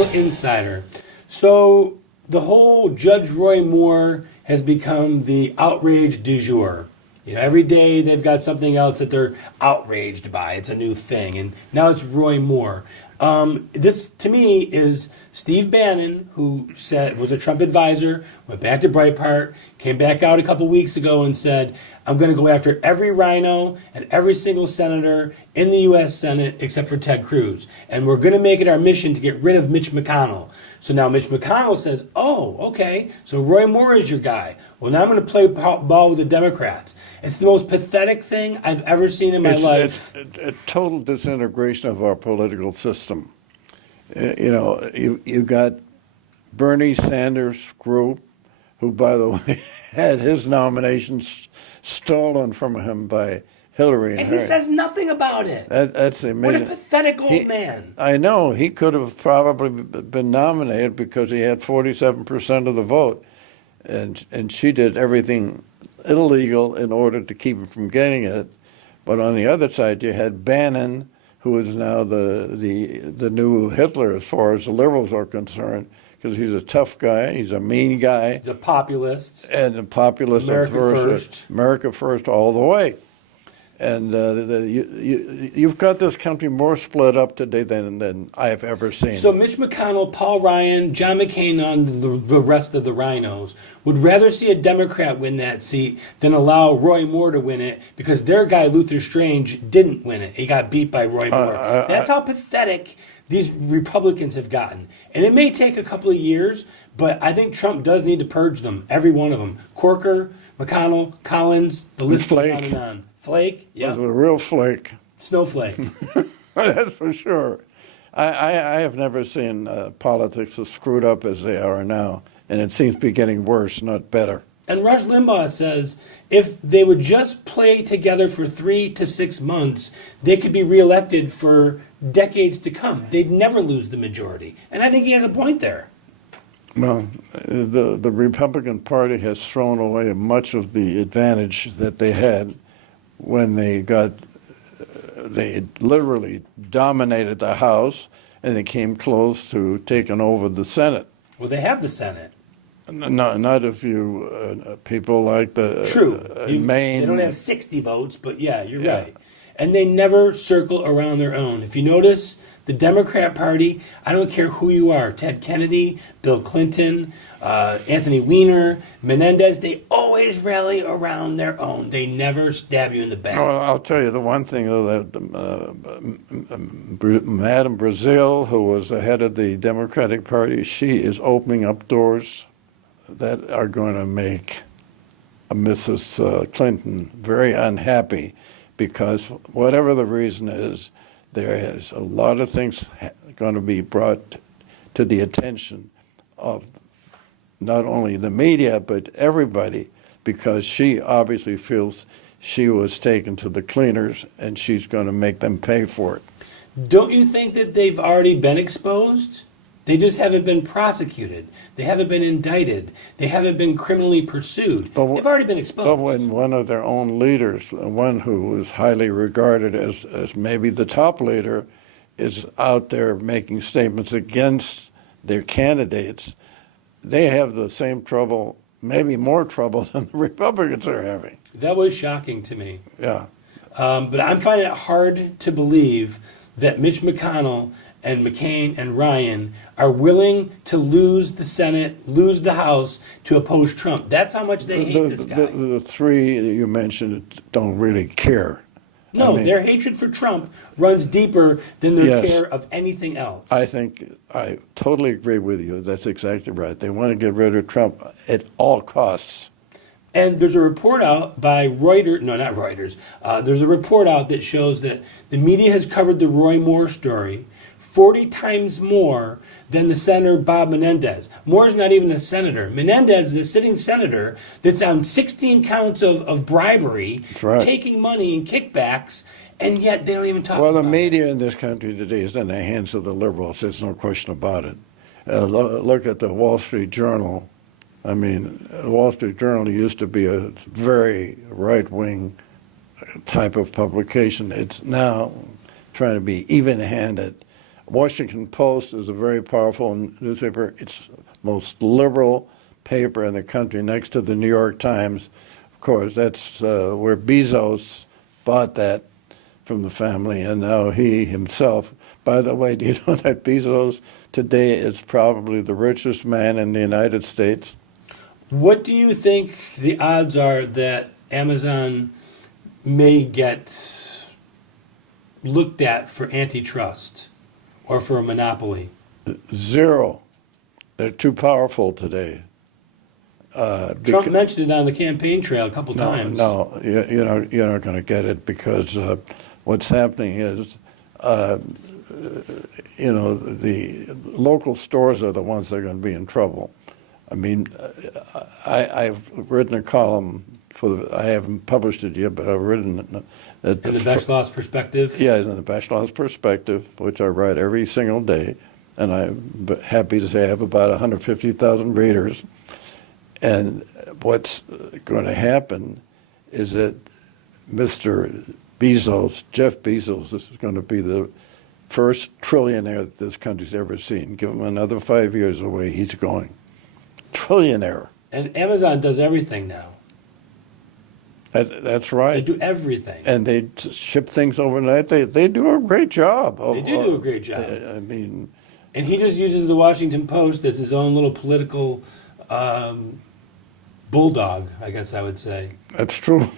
political insider. So the whole Judge Roy Moore has become the outrage du jour. You know, every day they've got something else that they're outraged by. It's a new thing. And now it's Roy Moore. This, to me, is Steve Bannon, who was a Trump advisor, went back to Breitbart, came back out a couple weeks ago and said, I'm going to go after every rhino and every single senator in the U.S. Senate except for Ted Cruz. And we're going to make it our mission to get rid of Mitch McConnell. So now Mitch McConnell says, oh, okay, so Roy Moore is your guy. Well, now I'm going to play ball with the Democrats. It's the most pathetic thing I've ever seen in my life. It's a total disintegration of our political system. You know, you got Bernie Sanders' group, who, by the way, had his nominations stolen from him by Hillary and he says nothing about it. That's amazing. What a pathetic old man. I know. He could have probably been nominated because he had 47% of the vote. And she did everything illegal in order to keep him from getting it. But on the other side, you had Bannon, who is now the new Hitler as far as the liberals are concerned, because he's a tough guy, he's a mean guy. He's a populist. And a populist. America first. America first all the way. And you've got this country more split up today than I've ever seen. So Mitch McConnell, Paul Ryan, John McCain on the rest of the rhinos would rather see a Democrat win that seat than allow Roy Moore to win it because their guy, Luther Strange, didn't win it. He got beat by Roy Moore. That's how pathetic these Republicans have gotten. And it may take a couple of years, but I think Trump does need to purge them, every one of them. Corker, McConnell, Collins, the list goes on and on. Flake? Yeah. Was a real flake. Snowflake. That's for sure. I have never seen politics as screwed up as they are now, and it seems to be getting worse, not better. And Rush Limbaugh says if they would just play together for 3 to 6 months, they could be reelected for decades to come. They'd never lose the majority. And I think he has a point there. Well, the Republican Party has thrown away much of the advantage that they had when they literally dominated the House, and they came close to taking over the Senate. Well, they have the Senate. Not if you people like the True. Maine. They don't have 60 votes, but yeah, you're right. And they never circle around their own. If you notice, the Democrat Party, I don't care who you are, Ted Kennedy, Bill Clinton, Anthony Weiner, Menendez, they always rally around their own. They never stab you in the back. Well, I'll tell you the one thing, though, that Madame Brazil, who was the head of the Democratic Party, she is opening up doors that are going to make Mrs. Clinton very unhappy, because whatever the reason is, there is a lot of things going to be brought to the attention of not only the media, but everybody, because she obviously feels she was taken to the cleaners and she's going to make them pay for it. Don't you think that they've already been exposed? They just haven't been prosecuted. They haven't been indicted. They haven't been criminally pursued. They've already been exposed. But when one of their own leaders, one who was highly regarded as maybe the top leader, is out there making statements against their candidates, they have the same trouble, maybe more trouble than the Republicans are having. That was shocking to me. Yeah. But I'm finding it hard to believe that Mitch McConnell and McCain and Ryan are willing to lose the Senate, lose the House to oppose Trump. That's how much they hate this guy. The three that you mentioned don't really care. No, their hatred for Trump runs deeper than their care of anything else. I totally agree with you. That's exactly right. They want to get rid of Trump at all costs. And there's a report out by Reuters, no, not Reuters. There's a report out that shows that the media has covered the Roy Moore story 40 times more than the Senator Bob Menendez. Moore's not even a senator. Menendez is a sitting senator that's on 16 counts of bribery, taking money and kickbacks, and yet they don't even talk about it. Well, the media in this country today is in the hands of the liberals. There's no question about it. Look at the Wall Street Journal. I mean, the Wall Street Journal used to be a very right-wing type of publication. It's now trying to be even-handed Washington Post is a very powerful newspaper. It's the most liberal paper in the country, next to the New York Times. Of course, that's where Bezos bought that from the family, and now he himself. By the way, do you know that Bezos today is probably the richest man in the United States? What do you think the odds are that Amazon may get looked at for antitrust or for a monopoly? Zero. They're too powerful today. Trump mentioned it on the campaign trail a couple times. No, you're not going to get it because what's happening is, the local stores are the ones that are going to be in trouble. I mean, I've written a column I haven't published it yet, but I've written it. In the Bechlow's perspective? Yeah, in the Bechlow's perspective, which I write every single day, and I'm happy to say I have about 150,000 readers. And what's going to happen is that Mr. Bezos, Jeff Bezos, is going to be the first trillionaire that this country's ever seen. Give him another 5 years the way he's going. Trillionaire. And Amazon does everything now. That's right. They do everything. And they ship things overnight. They do a great job. They do a great job. I mean, and he just uses the Washington Post as his own little political bulldog, I guess I would say. that's true.